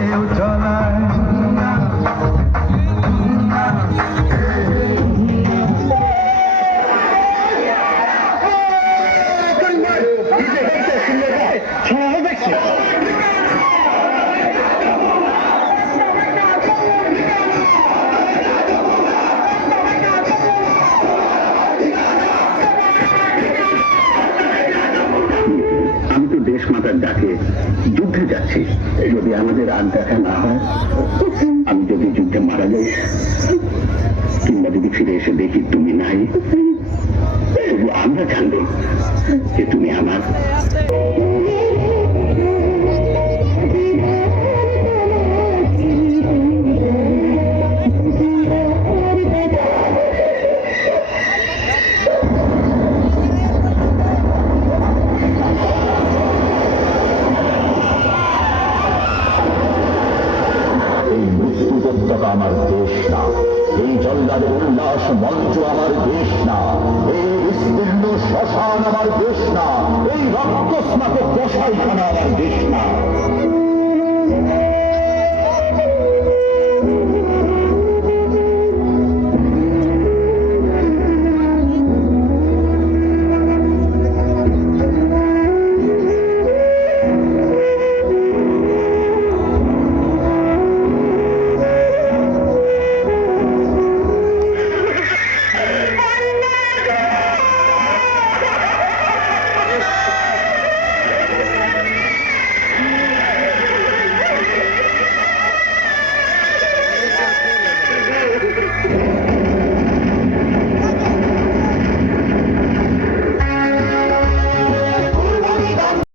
ঢেউ চলায় দেশমাতার ডাকে যুদ্ধে যাচ্ছি। যদি আমাদের আর দেখা না হয়, আমি যদি যুদ্ধে মারা যাই, কিংবা যদি ফিরে এসে দেখি তুমি নাই, তবু আমরা জানব যে তুমি আমার। আমার দেশ না, এই জল্লাদের উল্লাস মঞ্চ আমার দেশ না, এই বিস্তীর্ণ শ্মশান আমার দেশ না, এই রক্তস্নাত কসাইখানা আমার দেশ না।